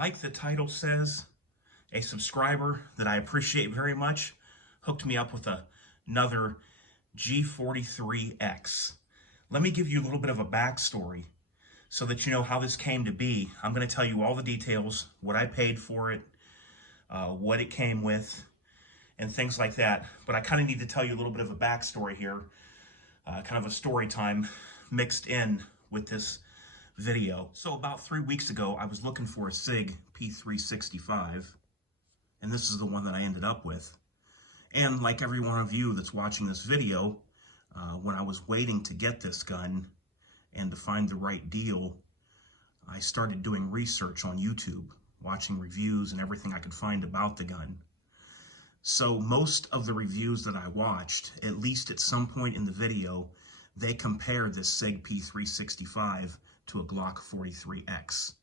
Like the title says, a subscriber that I appreciate very much hooked me up with another G43X. Let me give you a little bit of a backstory so that you know how this came to be. I'm going to tell you all the details, what I paid for it, what it came with, and things like that. But I kind of need to tell you a little bit of a backstory here, kind of a story time mixed in with this video. So about 3 weeks ago, I was looking for a SIG P365, and this is the one that I ended up with. And like every one of you that's watching this video, when I was waiting to get this gun and to find the right deal, I started doing research on YouTube, watching reviews and everything I could find about the gun. So most of the reviews that I watched, at least at some point in the video, they compared this SIG P365 to a Glock 43X.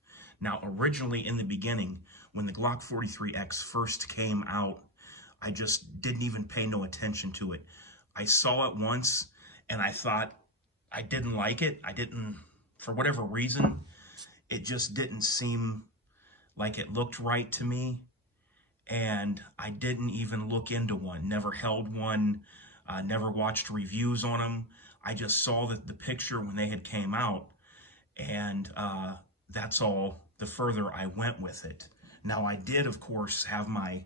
Now, originally in the beginning, when the Glock 43X first came out, I just didn't even pay no attention to it. I saw it once and I thought I didn't like it. For whatever reason, it just didn't seem like it looked right to me. And I didn't even look into one, never held one, never watched reviews on them. I just saw the picture when they had came out, and that's all the further I went with it. Now, I did, of course, have my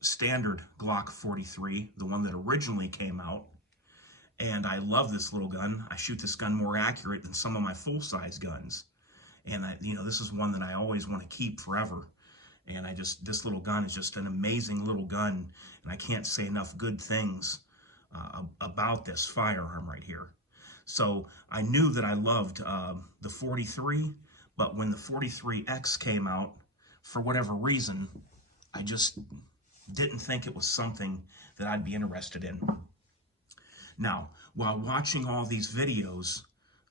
standard Glock 43, the one that originally came out, and I love this little gun. I shoot this gun more accurate than some of my full-size guns, and this is one that I always want to keep forever. And this little gun is just an amazing little gun, and I can't say enough good things about this firearm right here. So I knew that I loved the 43, but when the 43X came out, for whatever reason, I just didn't think it was something that I'd be interested in. Now, while watching all these videos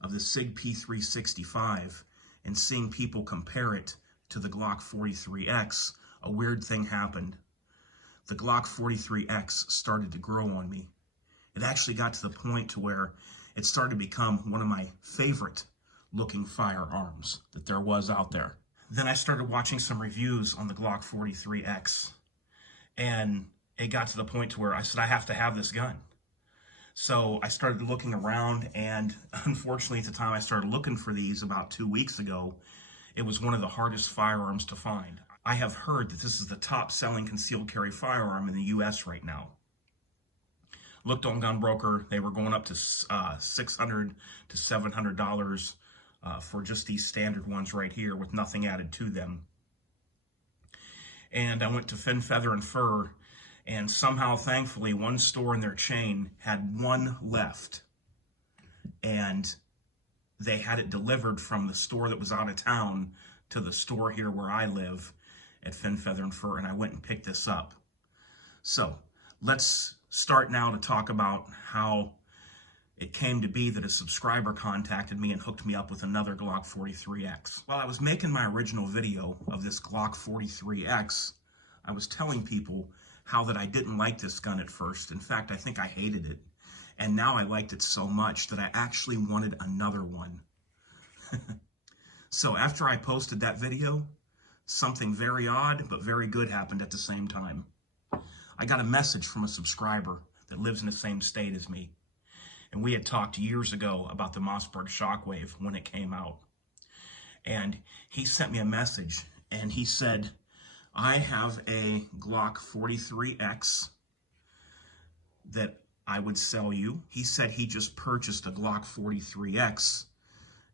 of the SIG P365 and seeing people compare it to the Glock 43X, a weird thing happened. The Glock 43X started to grow on me. It actually got to the point to where it started to become one of my favorite looking firearms that there was out there. Then I started watching some reviews on the Glock 43X, and it got to the point to where I said, I have to have this gun. So I started looking around, and unfortunately at the time I started looking for these about 2 weeks ago, it was one of the hardest firearms to find. I have heard that this is the top selling concealed carry firearm in the US right now. Looked on Gunbroker, they were going up to $600 to $700 for just these standard ones right here with nothing added to them. And I went to Fin, Feather, and Fur, and somehow, thankfully, one store in their chain had one left. And they had it delivered from the store that was out of town to the store here where I live at Fin, Feather, and Fur, and I went and picked this up. So let's start now to talk about how it came to be that a subscriber contacted me and hooked me up with another Glock 43X. While I was making my original video of this Glock 43X, I was telling people how that I didn't like this gun at first. In fact, I think I hated it. And now I liked it so much that I actually wanted another one. So after I posted that video, something very odd but very good happened at the same time. I got a message from a subscriber that lives in the same state as me. And we had talked years ago about the Mossberg Shockwave when it came out. And he sent me a message and he said, I have a Glock 43X that I would sell you. He said he just purchased a Glock 43X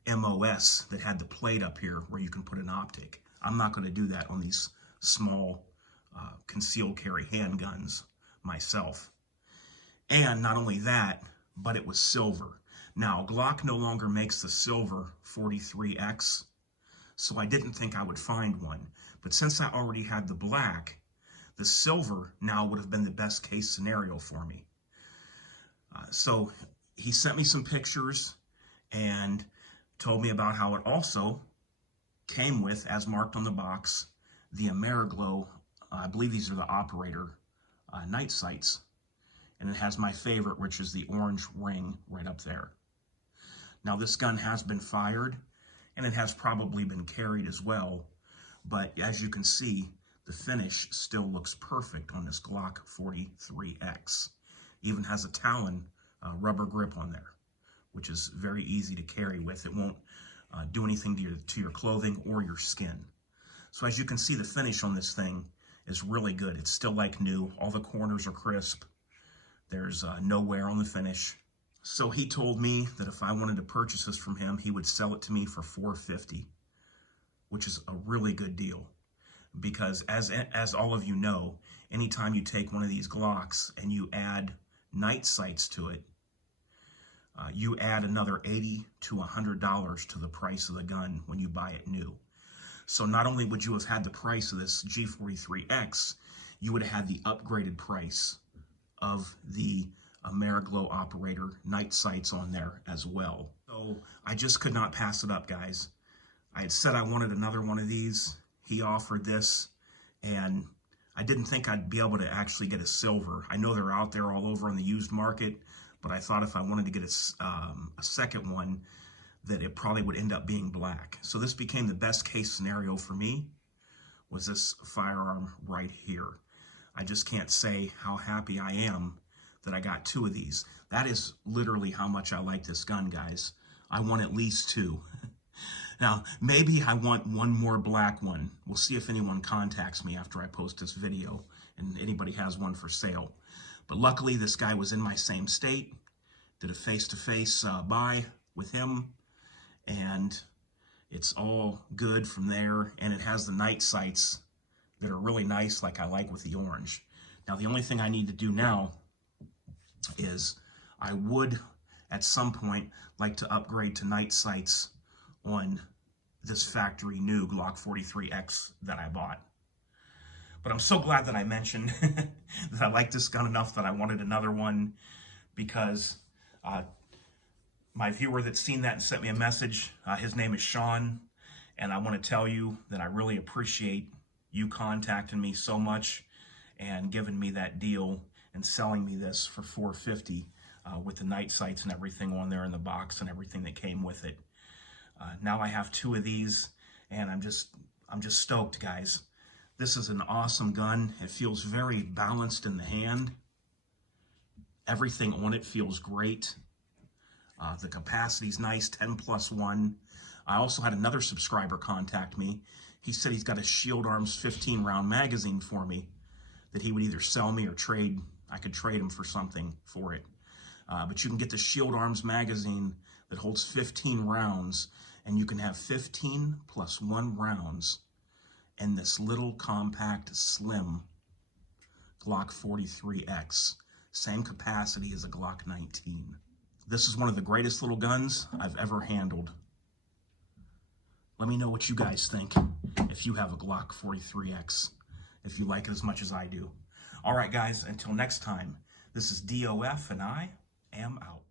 MOS that had the plate up here where you can put an optic. I'm not going to do that on these small concealed carry handguns myself. And not only that, but it was silver. Now, Glock no longer makes the silver 43X, so I didn't think I would find one. But since I already had the black, the silver now would have been the best case scenario for me. So he sent me some pictures and told me about how it also came with, as marked on the box, the Ameriglow, I believe these are the operator night sights. And it has my favorite, which is the orange ring right up there. Now this gun has been fired, and it has probably been carried as well. But as you can see, the finish still looks perfect on this Glock 43X. Even has a Talon rubber grip on there, which is very easy to carry with. It won't do anything to your clothing or your skin. So as you can see, the finish on this thing is really good. It's still like new. All the corners are crisp. There's no wear on the finish. So he told me that if I wanted to purchase this from him, he would sell it to me for $450, which is a really good deal. Because as all of you know, anytime you take one of these Glocks and you add night sights to it, you add another $80 to $100 to the price of the gun when you buy it new. So not only would you have had the price of this G43X, you would have had the upgraded price of the Ameriglow Operator night sights on there as well. So I just could not pass it up, guys. I had said I wanted another one of these. He offered this, and I didn't think I'd be able to actually get a silver. I know they're out there all over on the used market, but I thought if I wanted to get a second one, that it probably would end up being black. So this became the best case scenario for me, was this firearm right here. I just can't say how happy I am that I got two of these. That is literally how much I like this gun, guys. I want at least two. Now, maybe I want one more black one. We'll see if anyone contacts me after I post this video and anybody has one for sale. But luckily, this guy was in my same state, did a face-to-face buy with him, and it's all good from there. And it has the night sights that are really nice, like I like with the orange. Now, the only thing I need to do now is I would, at some point, like to upgrade to night sights on this factory new Glock 43X that I bought. But I'm so glad that I mentioned that I like this gun enough that I wanted another one, because my viewer that's seen that and sent me a message, his name is Sean, and I want to tell you that I really appreciate you contacting me so much and giving me that deal and selling me this for $450 with the night sights and everything on there in the box and everything that came with it. Now I have two of these, and I'm just stoked, guys. This is an awesome gun. It feels very balanced in the hand. Everything on it feels great. The capacity's nice, 10+1. I also had another subscriber contact me. He said he's got a Shield Arms 15-round magazine for me that he would either sell me or trade. I could trade him for something for it. But you can get the Shield Arms magazine that holds 15 rounds, and you can have 15+1 rounds in this little compact, slim Glock 43X. Same capacity as a Glock 19. This is one of the greatest little guns I've ever handled. Let me know what you guys think if you have a Glock 43X, if you like it as much as I do. All right, guys, until next time, this is DOF, and I am out.